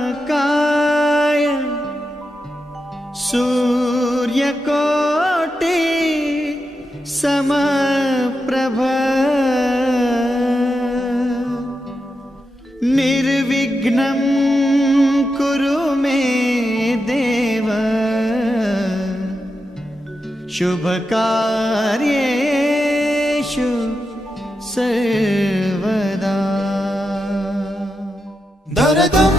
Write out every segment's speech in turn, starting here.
महाकाय सूर्यकोटि समप्रभ निर्विघ्नं कुरु मे देव शुभकार्येषु सर्वदा। दरदम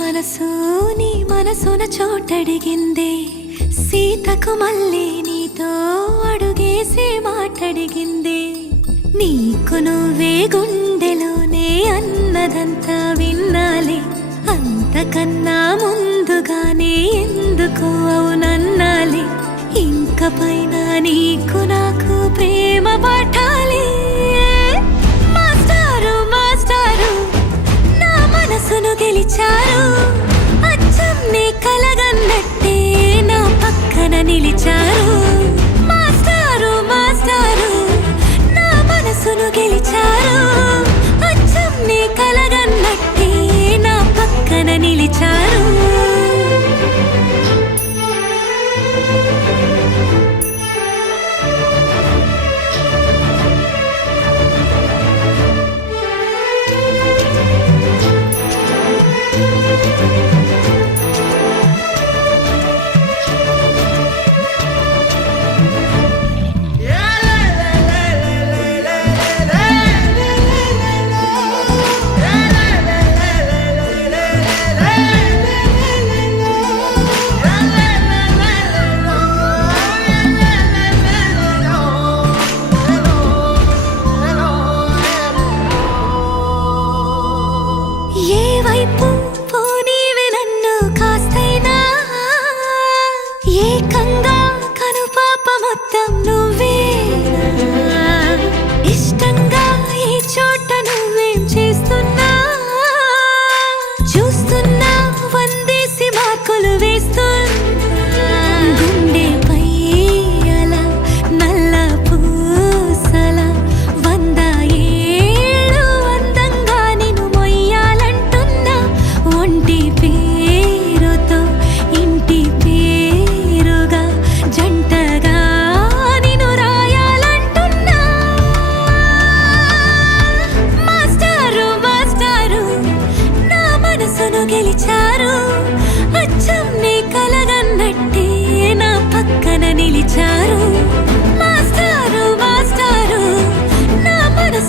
మనసుని మనసున చోటడిగిందే సీతకు మళ్ళీ నీతో అడుగేసి మాటడిగిందే నీకు నువ్వే గుండెలోనే అన్నదంతా విన్నాలే అంతకన్నా ముందుగానే ఎందుకు అవునన్నాలే ఇంక పైన నీకు నాకు ప్రేమ పాఠాలే మాస్టారు మాస్టారు నా మనసును గెలిచారు అచ్చం నీ కలగన్నట్టే నా పక్కన నిలిచారు మాస్టారు మాస్టారు నా మనసును గెలిచారు అచ్చం నీ కలగన్నట్టే నా పక్కన నిలిచారు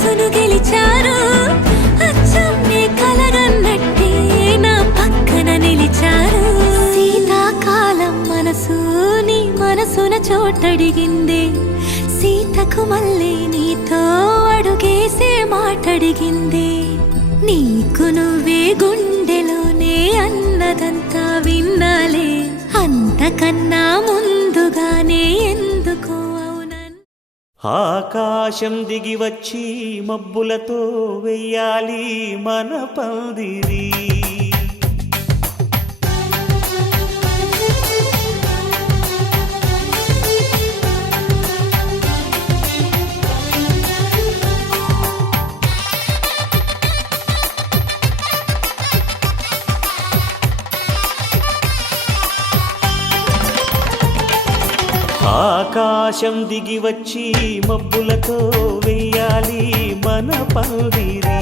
మనసును గెలిచారు అచ్చం నీ కలగన్నట్టే నా పక్కన నిలిచారు శీతాకాలం మనసు నీ మనసున చోటడిగింది సీతకు మళ్ళీ నీతో అడుగేసే మాటడిగింది నీకు నువ్వే గుండెలోనే అన్నదంతా విన్నాలే అంతకన్నా ముందుగానే ఎందుకో అవునన్ ఆకాశం దిగి వచ్చి మబ్బులతో వెయ్యాలి మన పందిరి ఆకాశం దిగి వచ్చి మబ్బులతో వెయ్యాలి మన పందిరి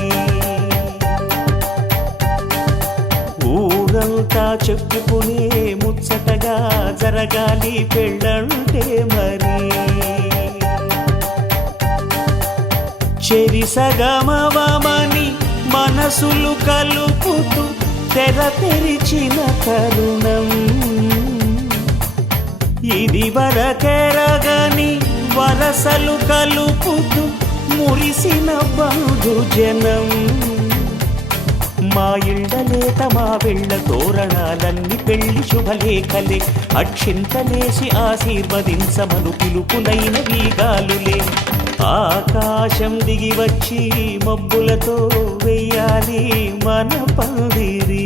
ఊరంతా చెప్పుకునే ముచ్చటగా జరగాలి పెళ్ళంటే మరి చెరిసగమవమని మనసులు కలుపుతూ తెర తెరిచిన తరుణం ఇది వరకెరగని వరసలు కలుపుతూ మురిసిన బంధుజనం మా ఇళ్ళలేత మా వెళ్ళ తోరణాలన్నీ పెళ్లి శుభలేఖలే అక్షింతలేసి ఆశీర్వదించమను పిలుపులైన వీగాలులే ఆకాశం దిగి వచ్చి మబ్బులతో వెయ్యాలి మన పందిరి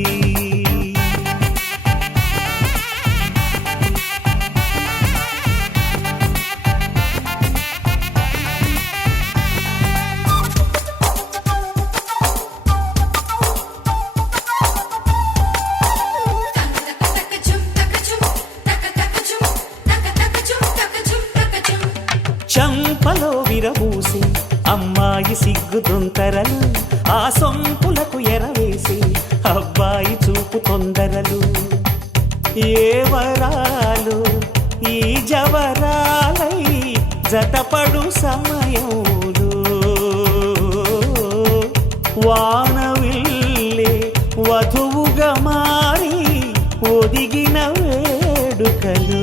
చంపలో విరబూసి అమ్మాయి సిగ్గుదొంతరలు ఆ సొంపులకు ఎరవేసి అబ్బాయి చూపు తొందరలు ఏ వరాలు ఈ జవరాలై జతపడు సమయంలో వానవిల్లే వధువుగా మారి ఒదిగిన వేడుకలు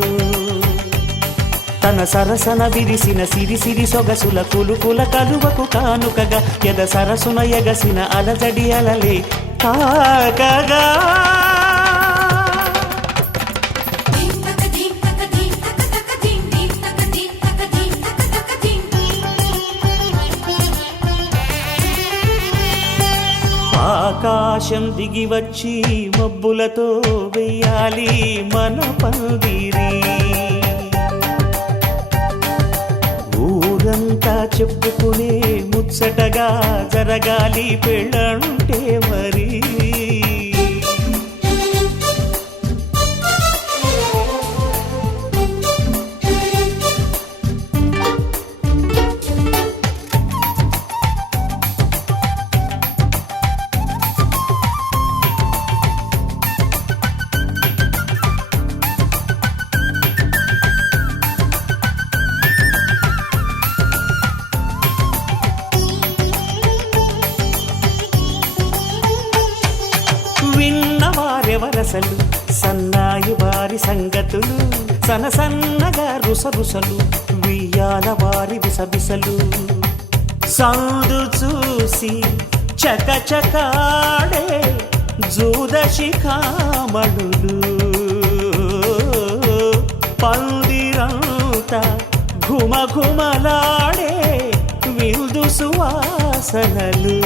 తన సరసన విరిసిన సిరిసిరి సొగసుల కులుకుల కలువకు కానుకగా ఎద సరసున ఎగసిన అలజడి అలలే తాకగా ఆకాశం దిగి వచ్చి మబ్బులతో వెయ్యాలి మన పందిరి ఊరంతా చెప్పుకునే ముచ్చటగా జరగాలి పెళ్ళంటే మరి విన్నవారెవరసలు సన్నాయి వారి సంగతులు సనసన్నగా రుసరుసలు వియ్యాల వారి విసబిసలు సందు చూసి చకచకాడే జూదశిఖామణులు పందిరంతా ఘుమఘుమలాడే విందు సువాసనలు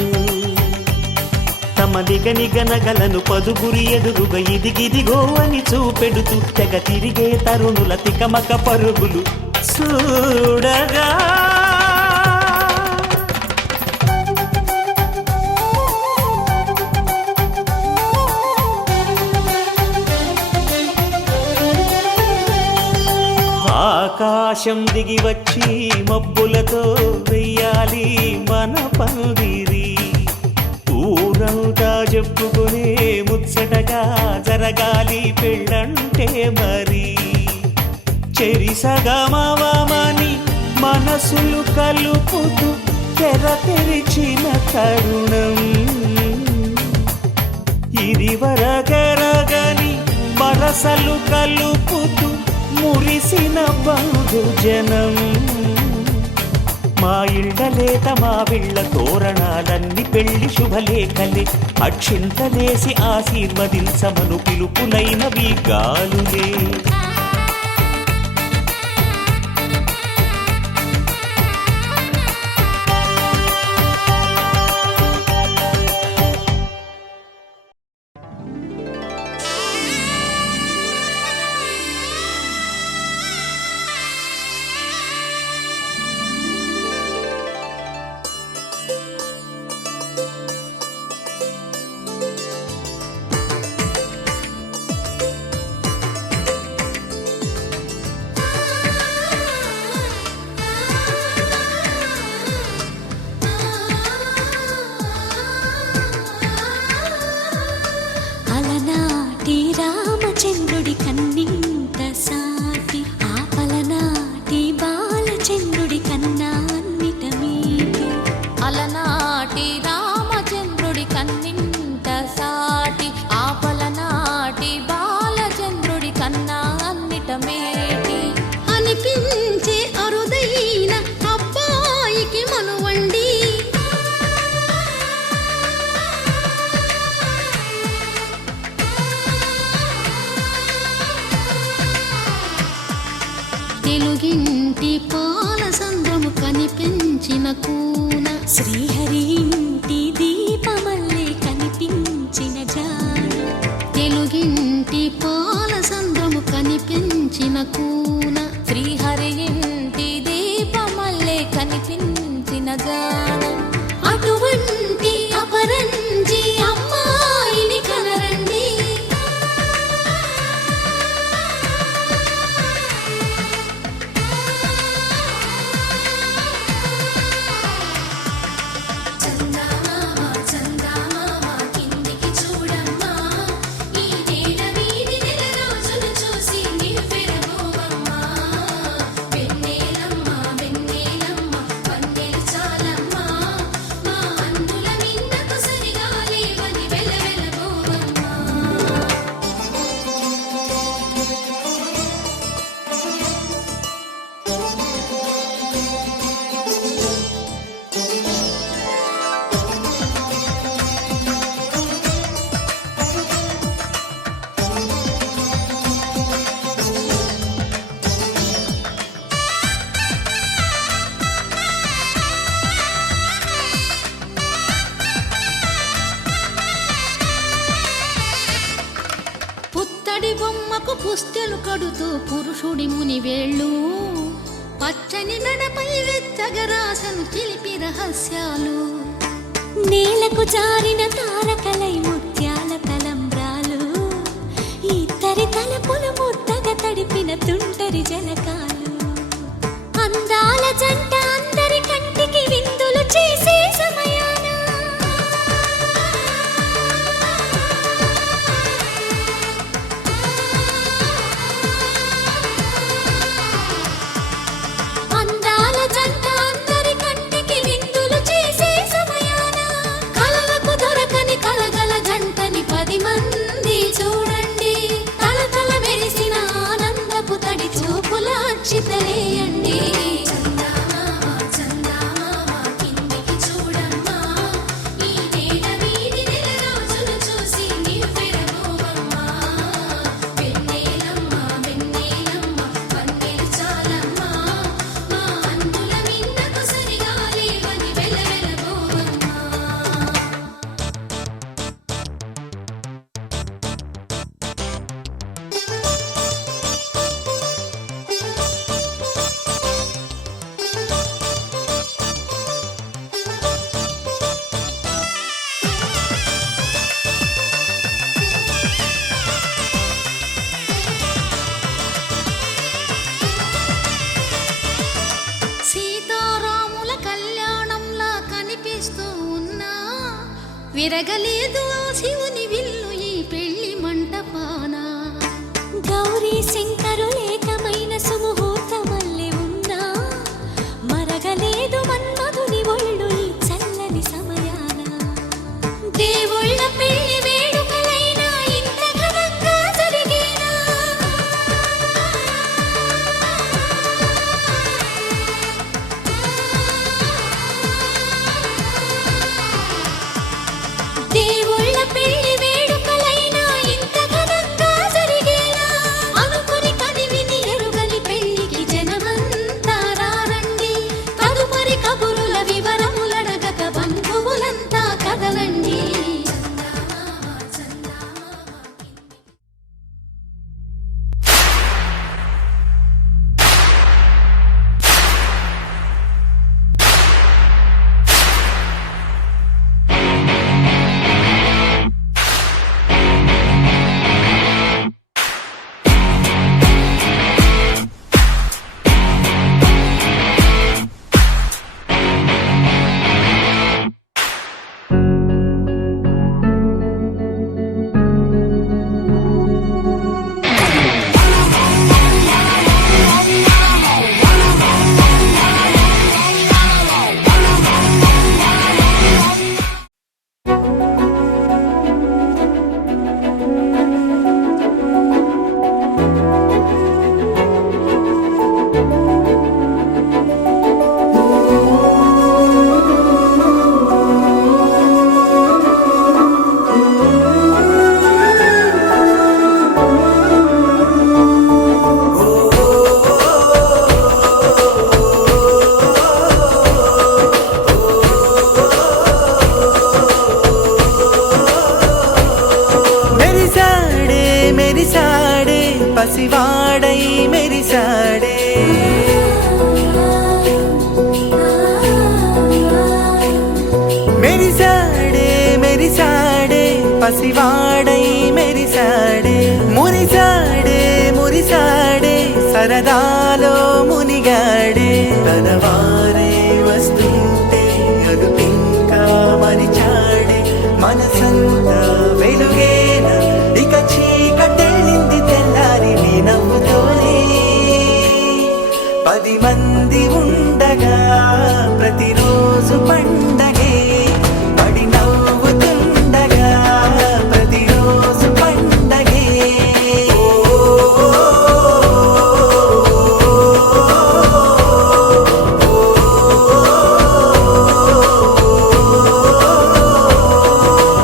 తమ నిగనిగనగలను పదుగురి ఎదురుగా ఇదిగిదిగో అని చూపెడుతూ తెగ తిరిగే తరుణుల తికమక పరుగులు చూడగా ఆకాశం దిగి వచ్చి మబ్బులతో వెయ్యాలి మన పందిరి ఊరంతా చెప్పుకునే ముచ్చటగా జరగాలి పెళ్ళంటే మరి చెరిసగమవమని మనసులు కలుపుతూ తెర తెరిచిన తరుణం ఇది వరగరగని వరసలు కలుపుతూ మురిసిన బంధుజనం మా ఇళ్ళలేత మా విళ్ళ తోరణాలన్నీ పెళ్లి శుభలేఖలే అక్షింతలేసి ఆశీర్వదించమను పిలుపులైనవి గాలులే అలనాటి రామచంద్రుడి కన్నింత సాటి ఆపలనాటి బాలచంద్రుడి కన్నా అన్నిట మీటి అలనాటి రామచంద్రుడి కన్నింత సాటి ఆపలనాటి బాలచంద్రుడి కన్నా అన్నిట మేటి అనిపించే అరుదైన అబ్బాయికి మనువండి తెలుగింటి పాల సంద్రము కనిపించిన కూన శ్రీహరి ఇంటి దీపమల్లే కనిపించిన జాడ తెలుగింటి పాల సంద్రము కనిపించిన కూన శ్రీహరి ఇంటి దీపమల్లే కనిపించిన జాడ అటువంటి అపరంజి అమ్మాయిని కనరండి పుత్తడి బొమ్మకు పుస్తెలు కడుతూ పురుషుడి ముని వేళ్ళు పచ్చని మెడపై వెచ్చగరాసను చిలిపి రహస్యాలు నేలకు జారిన తారకలై ముత్యాల తలంబ్రాలు ఇద్దరి తలపులు ముద్దగా తడిపిన తుంటరి జలకాలు అందాల జంట అందరి కంటికి విందులు చేసే సమయాన అందాల జంట అందరి కంటికి విందులు చేసే సమయాన కలలకు దొరకని కలగల జంటని 10 మంది చూడండి తలతల మెరిసిన ఆనందపు తడి చూపుల అక్షితలేయండి విరగలేదు శివుని విల్లు ఈ పెళ్లి మంటపాన గౌరీ శంకరులేకమైన సుముహూర్తమల్లె ఉన్నా మరగలేదు మన్మధుని ఒళ్ళు పసివాడై మెరిసాడే. మెరిసాడే మెరిసాడే పసివాడై మెరిసాడే. మురిసాడే మురిసాడే సరదాలో మునిగాడే. తన వారే వస్తుంటే అదుపింకా మరిచాడే. మనసంతా వెలుగేన ఇక చీకటెళ్ళింది తెల్లారి నీ నవ్వుతోనే. 10 మంది ఉండగా ప్రతిరోజు పండగే. పడి నవ్వుతుండగా ప్రతిరోజు పండగే.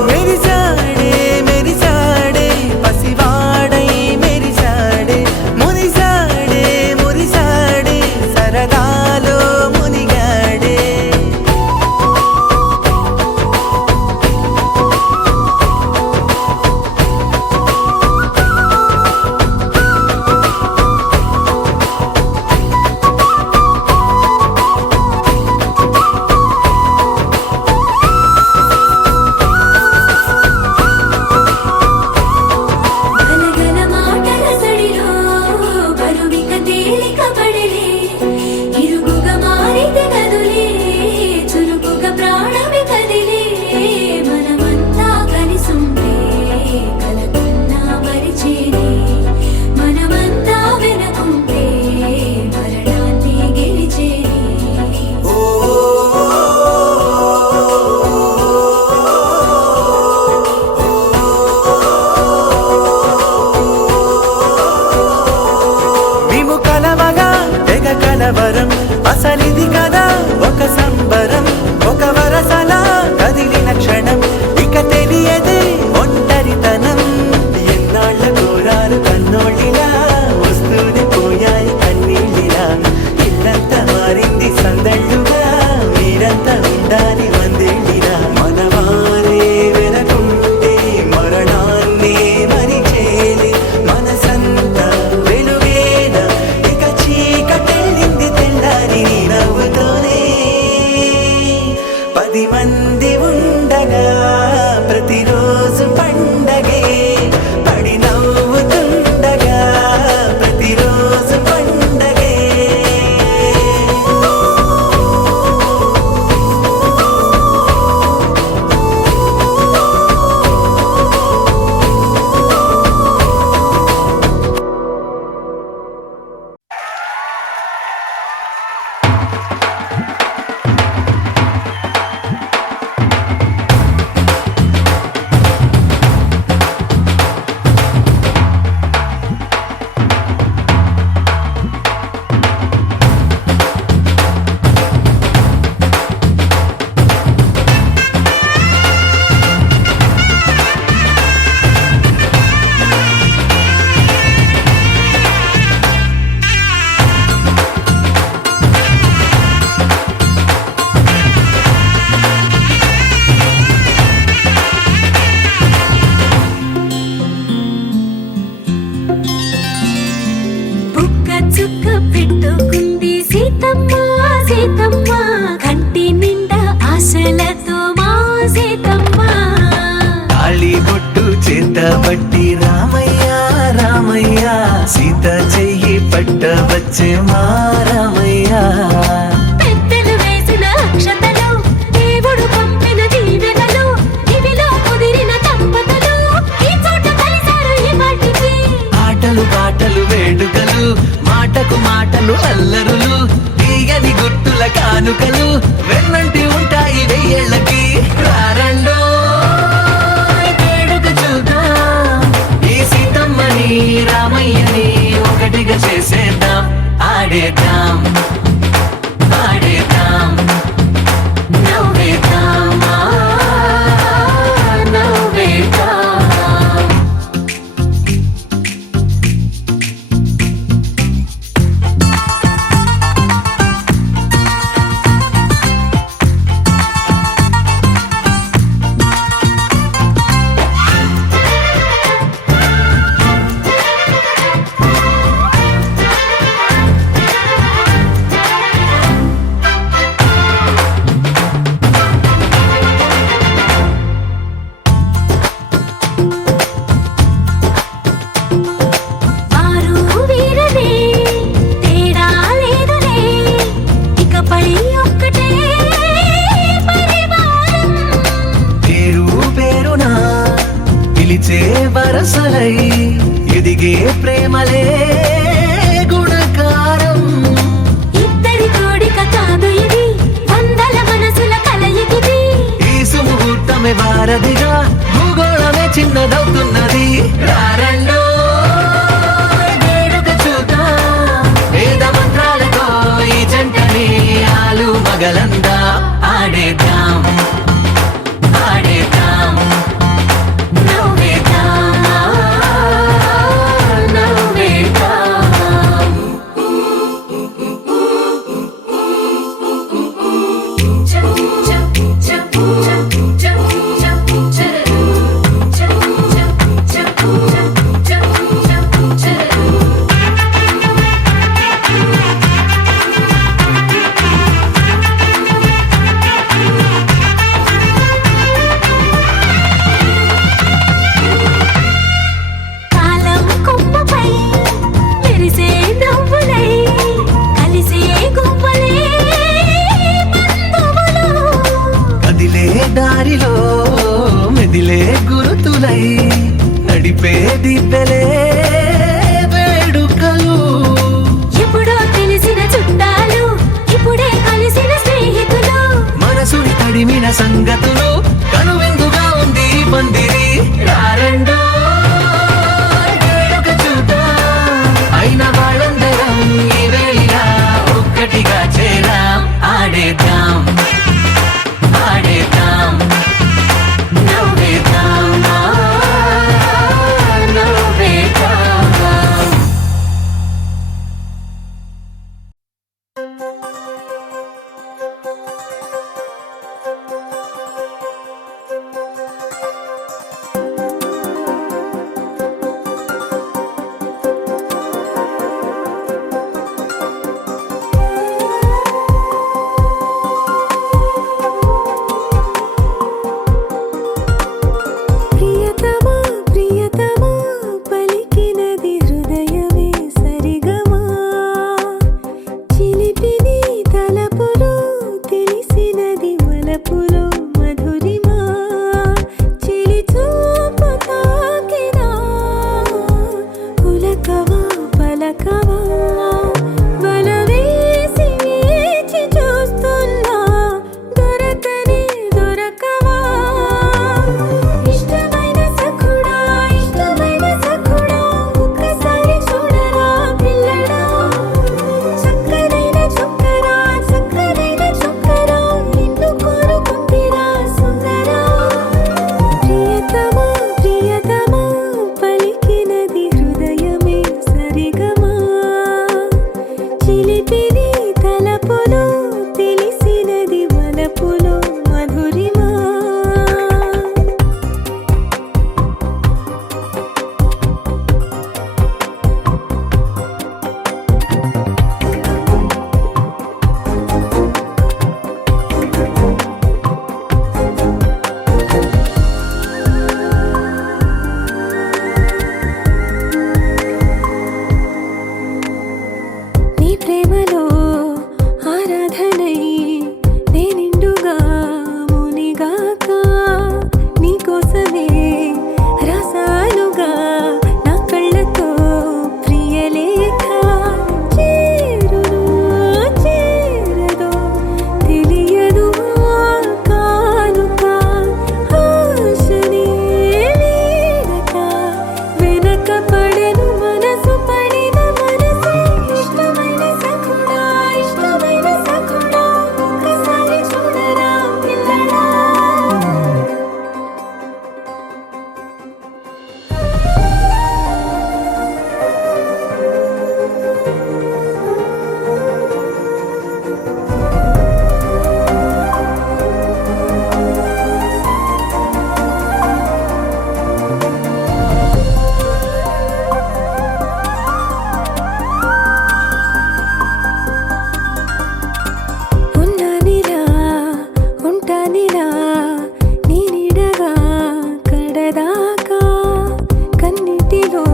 మెరిసాడే మెరిసాడే పసివాడై మెరిసాడే. మురిసాడే మురిసాడే సరదాలో మునిగాడే. గలగల మాటల సడిలో బరువిక తేలిక పడలే. ఇరుగుగా మారితే కదులే చురుకుగా ప్రాణమి కదిలే. మనమంతా కలిసుంటే కలకున్నా మరిచేనే. మనమంతా వెనకుంటే మరణాన్ని గెలిచేనే. మేము కలవగా తెగ కలవరం. అసలిది కదా ఒక సంబరం. ఒక వరసలా కదిలిన క్షణం ఇక తెలియదే ఒంటరితనం. ఎన్నాళ్ళ కోరాలు కన్నోళ్ళిలా వస్తూనే పోయాయి కన్నీళ్ళిలా. ఇల్లంతా మారింది సందళ్ళుగా మీరంతా ఉండాలి వందేళ్ళిలా. మనవారే వెనకుంటే మరణాన్ని మరిచేది. మనసంతా వెలుగేన ఇక చీకటెళ్ళింది తెల్లారి నీ నవ్వుతోనే. 10 మంది ఉండగా ప్రతిరోజు పండగే. పడి నవ్వుతుండగా ప్రతిరోజు పండగే. బుక్క చుక్క పెట్టుకుంది సీతమ్మ సీతమ్మ. కంటి నిండా ఆశలతో మా సీతమ్మ. తాళి బొట్టు చేతబట్టి రామయ్య రామయ్య. సీత చెయ్యి పట్ట వచ్చే మా రామయ్య. పెద్దలు వేసిన అక్షతలు దేవుడు పంపిన దీవెనలు. ఇవిలో కుదిరిన దంపతులు ఈ చోట కలిసారు ఈ పాటికి. ఆటలు పాటలు వేడుకలు మాటకు మాటలు అల్లరులు. తీయని గుర్తుల కానుకలు వెన్నంటి ఉంటాయి వెయ్యేళ్ళకి. రారండో వేడుక చూద్దాం. ఈ సీతమ్మని రామయ్యని ఒకటిగా చేసేద్దాం. ఆడేద్దాం ఆడేద్దాం నవ్వేద్దాం నవ్వేద్దాం. ప్రేమలే గుణకారం. ఇద్దరి కోడిక కాదు ఇది, వందల మనసుల కలయికిది. ఈ సుముహూర్తమే వారధిగా భూగోళమే చిన్నదవుతున్నది. రారండో వేడుక చూద్దాం, వేద మంత్రాలతో ఈ జంటని ఆలు మగలందా ఆడేద్దాం ఆడేద్దాం నవ్వేద్దాం, నవ్వేద్దాం. కాలం కొమ్మపై మెరిసే నవ్వులై కలిసే గువ్వలే బంధువులు. కదిలే దారిలో మెదిలే గురుతులై నడిపే దిబ్బెలే వేడుకలు. ఎప్పుడో తెలిసిన చుట్టాలు, ఇప్పుడే కలిసిన స్నేహితులు. మనసుని తడిమిన సంగతులు కనువిందుగా ఉంది ఈ పందిరి. రారండో వేడుక చూద్దాం, అయిన వాళ్ళందరం ఈ వేళ ఒక్కటిగా చేరాం. ఆడేద్దాం ఆడేద్దాం నవ్వేద్దాం, నవ్వేద్దాం. ప్రియతమా ప్రియతమా పలికినది హృదయమే సరిగమా. చిలిపిని తలపులో తెలిసినది వలపులో మధురిమా. చిలి చూపు తాకినా ఉలకవా పలకవా. వలవేసి వేచి చూస్తున్నా దొరకనే దొరకవా. ఇష్టమైన సఖుడా ఇష్టమైన సఖుడా ఒక్కసారి చూడరా పిల్లడా. చక్కనైన చుక్కరా చక్కనైన చుక్కరా నిన్ను కోరుకుందిరా సుందరా. ప్రియతమా ప్రియతమా పలికినది హృదయమే సరిగమా. చిలిపిని తలపులో తెలిసినది వలపులో మధురిమా. నీ ప్రేమలో ఆరాధనై నే నిండుగా మునిగాక. నీ కోసమే రాసానుగా నా కళ్ళతో ప్రియలేఖ. చేరును చేరదో తెలియదు కానుక. ఆశనే వీడక వెనక పడెను మనసు పడిన మనసు. ఇష్టమైన సఖుడా ఇష్టమైన సఖుడా ఒక్కసారి చూడరా పిల్లడా. ఉన్నానిలా ఉంటానిలా నీ నీడగా కడదాకా. కన్నిటిలో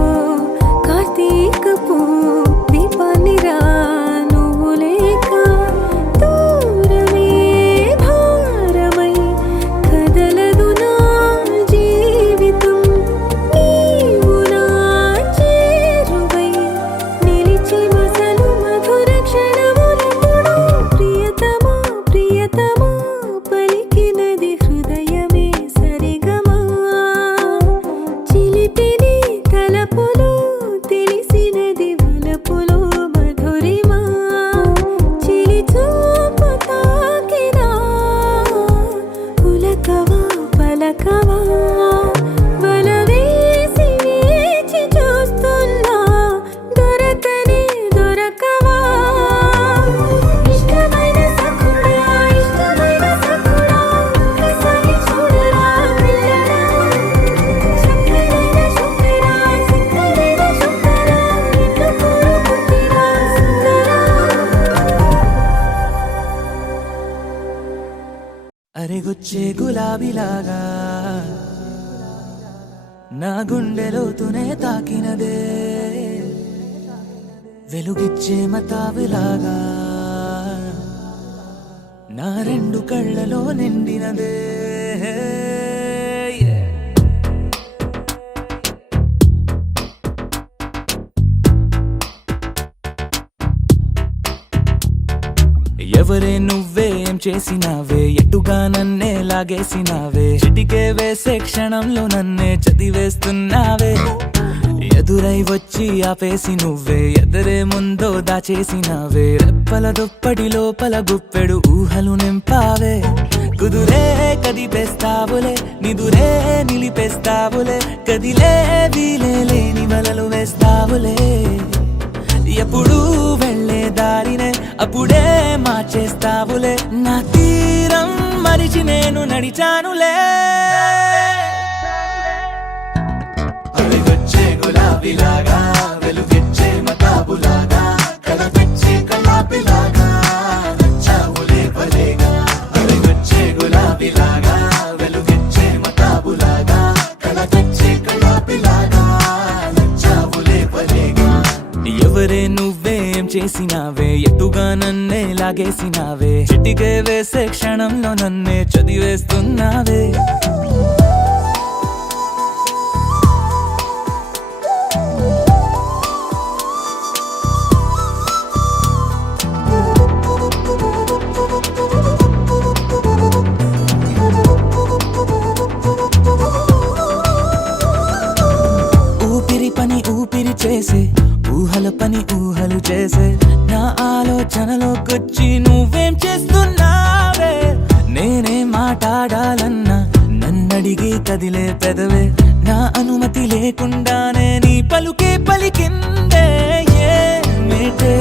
కార్తీకపు దీపాన్నిరా నువ్వు లేక. దూరమే భారమై కదలదు నా జీవితం. నీవు నా చేరు అరెగొచ్చే గులాబీలాగా నా గుండెలోతునే తాకినదే వెలుగిచ్చే మతాబులాగా నా రెండు కళ్ళలో నిండినదే ఎవరే నువ్వేం చేసినావే ఎటుగా నన్నే లాగేసినావే చిటికే వేసే క్షణంలో నన్నే చదివేస్తున్నావే ఎదురై వచ్చి ఆపేసి నువ్వే ఎదరే ముందో దాచేసినావే రెప్పల దుప్పటి లోపల గుప్పెడు ఊహలు నింపావే కుదురే కదిపేస్తావులే నిదురే నిలిపేస్తావులే కదిలే వీలే లేని వలలు వేస్తావులే ఎప్పుడు వెళ్ళే దారినే అప్పుడే మార్చేస్తావులే నా తీరం మరిచి నేను నడిచానులే అవిగొచ్చే గులాబీలాగా వెలుగిచ్చే మతాబులాగా కలగొచ్చే కలాపిలాగా నచ్చావులే భలేగా అవిగొచ్చే గులాబీలాగా వెలుగిచ్చే మతాబులాగా కలగొచ్చే కలాపిలాగా నచ్చావులే భలేగా ఎవరే నువ్వేం చేసినావే ఎటుగా నన్నే లాగేసినావే చిటికే వేసే క్షణంలో నన్నే చదివేస్తున్నావే ఊపిరి పని ఊపిరి చేసే ఊహల పని ఊహలు చేసే నా ఆలోచనలోకొచ్చి నువ్వేం చేస్తున్నావే నేనే మాట్లాడాలన్నా నన్నడిగి కదిలే పెదవే నా అనుమతి లేకుండానే నీ పలుకే పలికిందే ఏమిటే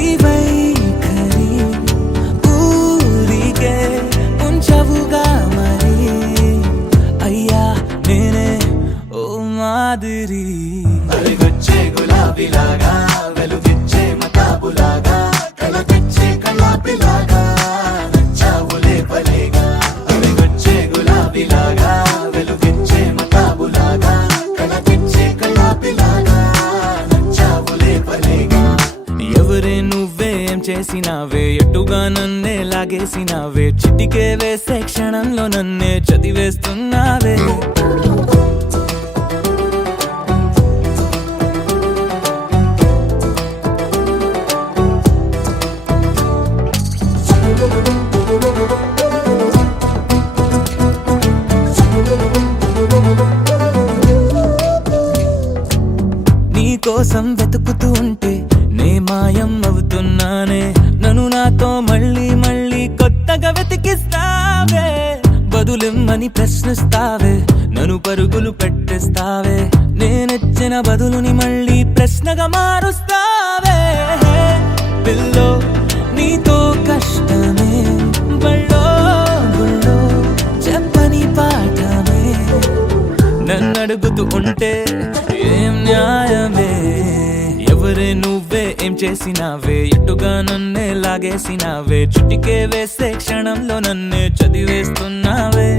ఈ వైఖరి ఊరికే ఉంచవుగా మరి అయ్యా నేనే ఓ మాదిరి అవిగొచ్చే గులాబీలాగా వెలుగిచ్చే మతాబులాగా కలగొచ్చే కలాపిలాగా నచ్చావులే భలేగా అవిగొచ్చే గులాబీలాగా వెలుగిచ్చే మతాబులాగా కలగొచ్చే కలాపిలాగా నచ్చావులే భలేగా ఎవరే నువ్వేం చేసినావే ఎటుగా నన్నే లాగేసినావే చిటికే వేసే క్షణంలో నన్నే చదివేస్తున్నావే కోసం వెతుకుతూ ఉంటే నే మాయం అవుతున్నానే నన్ను నాతో మళ్ళీ మళ్ళీ కొత్తగా వెతికిస్తావే బదులిమ్మని ప్రశ్నిస్తావే నన్ను పరుగులు పెట్టిస్తావే నేనెచ్చిన బదులుని మళ్ళీ ప్రశ్నగా మారుస్తావే పిల్లో నీతో కష్టమే బళ్ళో గుళ్ళో చెప్పని పాఠమే నన్నడుగుతూ ఉంటే ఏం న్యాయమే ఎవరే నువ్వే ఏం చేసినావే ఎటుగా నన్నే లాగేసినావే చుట్టికే వేసే క్షణంలో నన్నే చదివేస్తున్నావే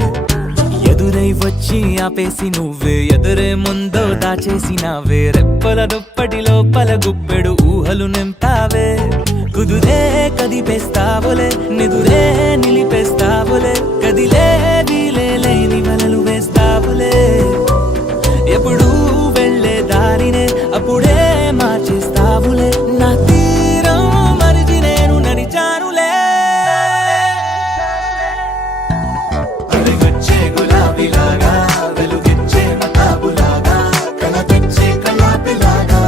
ఎదురై వచ్చి ఆపేసి నువ్వే ఎదురే ముందో దాచేసినావే రెప్పల దుప్పటి లోపల గుప్పెడు ఊహలు నింపావే కుదురే కదిపేస్తావులే నిదురే నిలిపేస్తావులే కదిలే వీలే లేని వలలు వేస్తావులే ఎప్పుడు వెళ్ళే దారినే అప్పుడే మార్చేస్తావులే నా తీరం మరిచి నేను నడిచానులే అవిగొచ్చే గులాబీలాగా వెలుగిచ్చే మతాబులాగా కలగొచ్చే కలాపిలాగా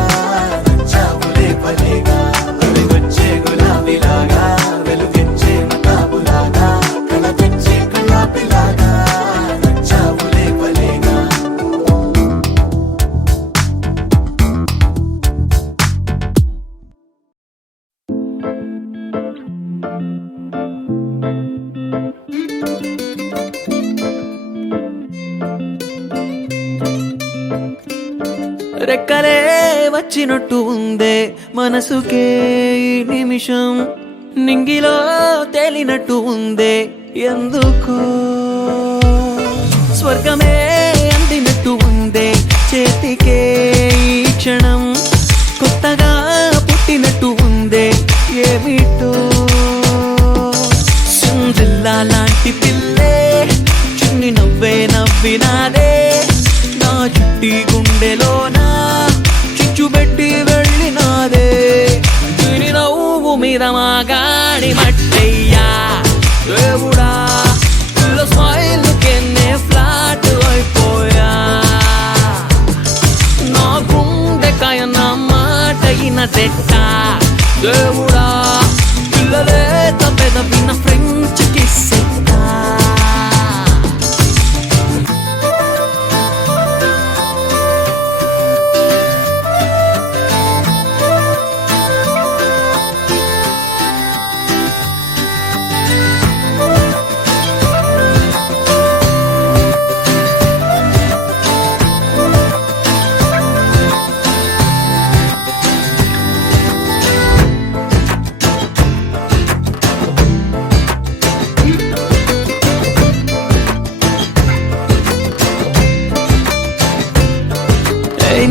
నచ్చావులే భలేగా అవిగొచ్చే గులాబీలాగా వెలుగిచ్చే మతాబులాగా కలగొచ్చే కలాపిలాగా నచ్చావులే భలేగా రెక్కలే వచ్చినట్టు ఉందే మనసుకే ఈ నిమిషం నింగిలో తేలినట్టు ఉందే ఎందుకో స్వర్గమే అందినట్టు ఉందే చేతికే ఈ క్షణం కొత్తగా పుట్టినట్టు ఉందే ఏమిటో సిండ్రిల్లా లాంటి పిల్లే చిన్ని నవ్వే నవ్వినాదే నా చుట్టి గుండెలోనా చిచ్చుబెట్టి వెళ్ళినాదే దీని నవ్వు మీద మా గాడి మట్టయ్యా దేవుడా పిల్ల స్మైల్ కెన్నే ఫ్లాట్ అయిపోయా నా గుండెకాయ నా మాట ఇనదెట్ట దేవుడా పిల్లలే తప్పెద విన్న ఫ్రెంచ్ కిస్సెట్టా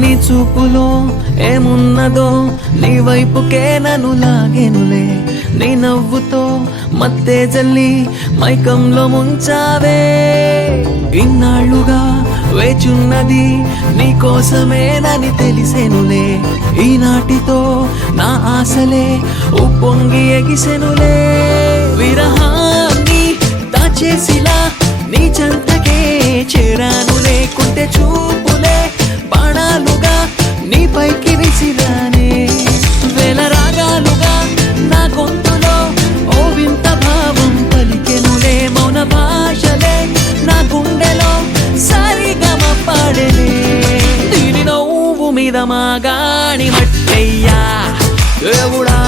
నీ చూపులో ఏమున్నదో నీ వైపుకే నన్ను లాగేనులే నీ నవ్వుతో మత్తే జల్లి మైకంలో ముంచావే ఇన్నాళ్ళుగా వేచున్నది నీ కోసమేనని తెలిసేనులే ఈనాటితో నా ఆశలే ఉప్పొంగి ఎగిసెనులే విరహాన్ని దాచేసిలా నీ చెంతకే చేరాను లేకుంటే చూపులే బాణాలుగా నీ పైకి విసిరానే వేల రాగాలుగా నా గొంతులో ఓ వింత భావం పలికెనులే మౌన భాషలే నా గుండెలో సారిగమ పాడలే దీని నవ్వు మీద మా గాడి మట్టయ్యా దేవుడా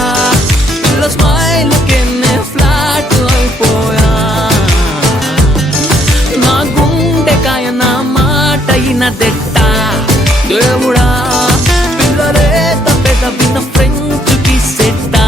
పిల్ల స్మైల్ కెన్నే ఫ్లాట్ అయిపోయా నా గుండెకాయ నా మాట ఇనదెట్ట దేవుడా పిల్లలే తప్పెద విన్న ఫ్రెంచ్ కిస్సెట్టా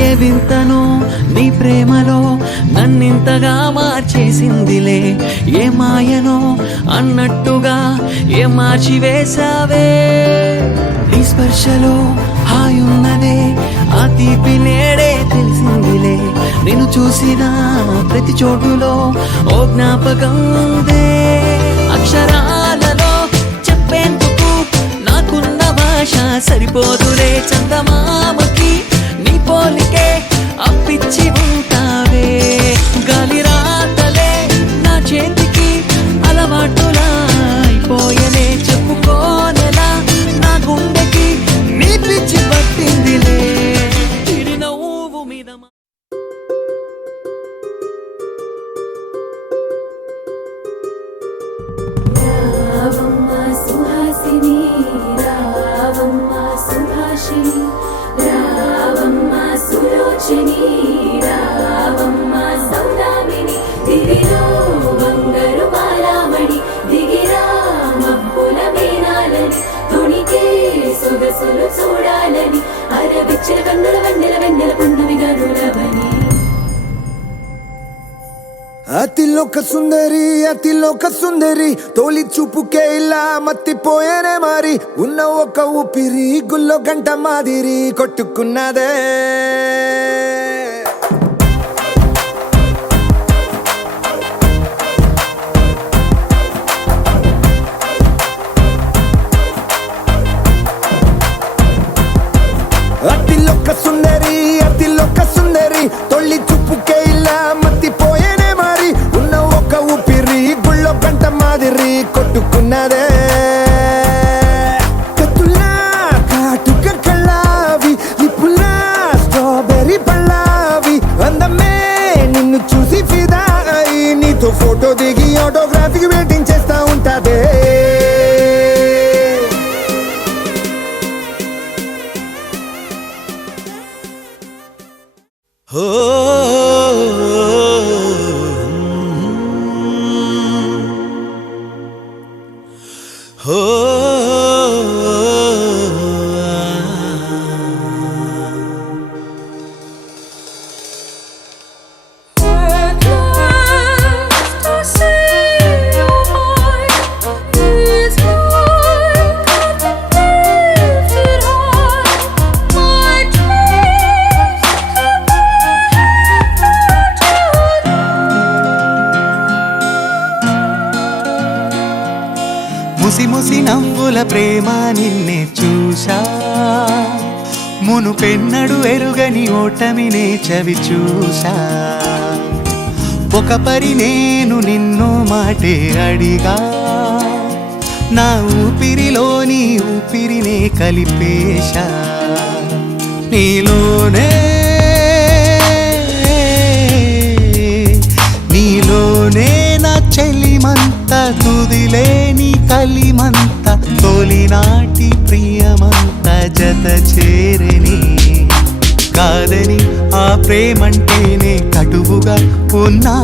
ఏ వింతనో నీ ప్రేమలో నన్నింతగా మార్చేసిందిలే ఏ మాయనో అన్నట్టుగా ఏ మార్చి వేసావే నీ స్పర్శలో హాయున్నదే ఆ తీపి నేడే తెలిసిందిలే నేను చూసిన ప్రతి చోటులో ఓ జ్ఞాపకం ఉందే అక్షరాలలో చెప్పేందుకు నాకున్న భాష సరిపోదులే చందమామకి నీ పోలికే అప్పిచ్చి ఉంటావే గాలి రాతలే నా చేతికి అలవాటులా అయిపోయలే చెప్పుకోనెలా నా గుండెకి నీ పిచ్చి పట్టిందిలే చిరు నవ్వు మీద రావమ్మ సుహాసిని రావమ్మ సుభాషిణి రావమ్మ సులోచని రావమ్మ సౌదామిని దివిలో బంగారు బాలామణి దిగిరా మబ్బుల మేనాలని తొణికే సొగసులు చూడాలని అరవిచ్చల కన్నుల వెన్నెల వెన్నెల పున్నమి గనులవని అతిలోక సుందరి తోలి చూపుకే ఇలా మత్తిపోయేనే మారి ఉన్న ఒక ఊపిరి గుల్లో గంట మాదిరి కొట్టుకున్నదే అతిలోక సుందరి తొలి చూపుకే ఇలా మత్తిపోయేనే మారి ఉన్న ఒక ఊపిరి గుళ్ళో గంట మాదిరి కొట్టుకున్నదే కత్తులా కాటుక కళ్ళావి నిప్పులా స్ట్రాబెర్రీ పళ్ళ నిన్నే చూశా మునుపెన్నడు ఎరుగని ఓటమినే చవి చూశా ఒక పరి నేను నిన్నో మాటే అడిగా నా ఊపిరిలోని ఊపిరినే కలిపేశా నీలోనే నా చెలిమంత తుదిలేని కలిమంత తొలినాటి ప్రియమంత జత చేరని కాదని ఆ ప్రేమంటేనే కటువుగా ఉన్నా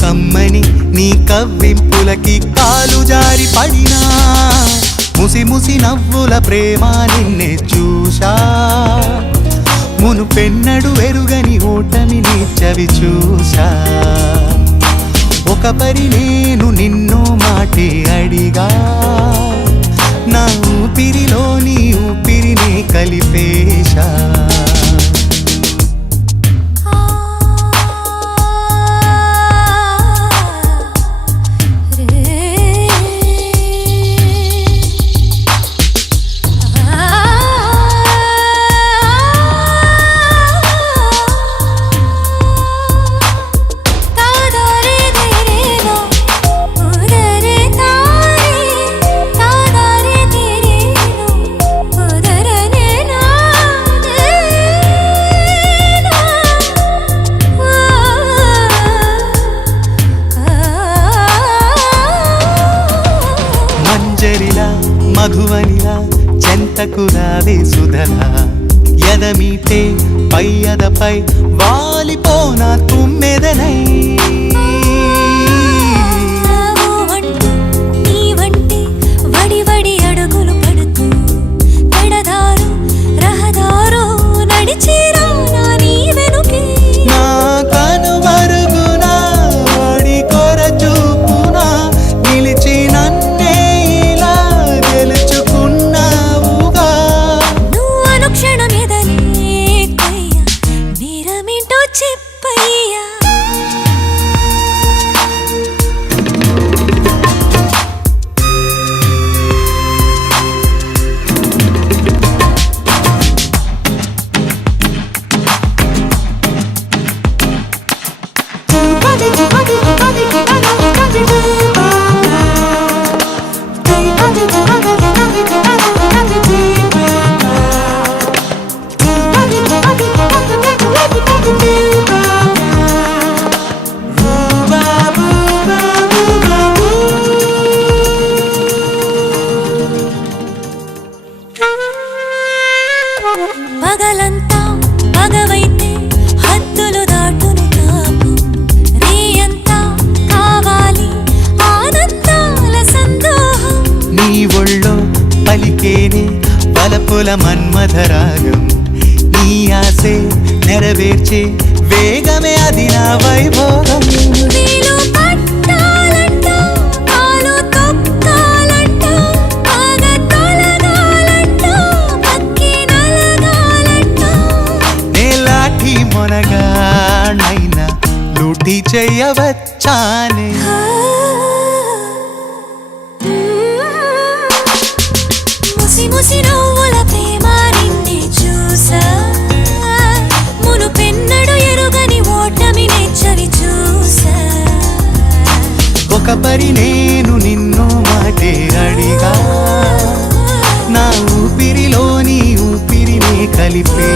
కమ్మని నీ కవ్వింపులకి కాలు జారి పడినా ముసి ముసి నవ్వుల ప్రేమ నిన్నే చూశా మునుపెన్నడు ఎరుగని ఓటమిని చవి చూశా ఒక పరి నేను నిన్నో మాటే అడిగా నా ఊపిరిలోని ఊపిరినే కలిపేశా మధువనిలా చెంతకు రావే సుధలా ఎదమీటే పై ఎదపై వాలిపోనా తుమ్మెదనై పగలంతా పగవైతే హద్దులు దాటును తాపం రేయంతా కావాలి ఆనందాల సందోహం నీ ఒళ్ళో పలికేనే వలపుల మన్మథరాగం నీ ఆసే నెరవేర్చే వేగమే అది నా వైభోగం మొనగానైనా లూటి చేయవచ్చానే ముసి ముసి నవ్వుల ప్రేమ నిన్నే చూసా మునుపెన్నడు ఎరుగని ఓటమినే చవి చూసా ఒక పరి నేను నిన్నో మాటే అడిగా నా ఊపిరిలోని ఊపిరినే కలిపే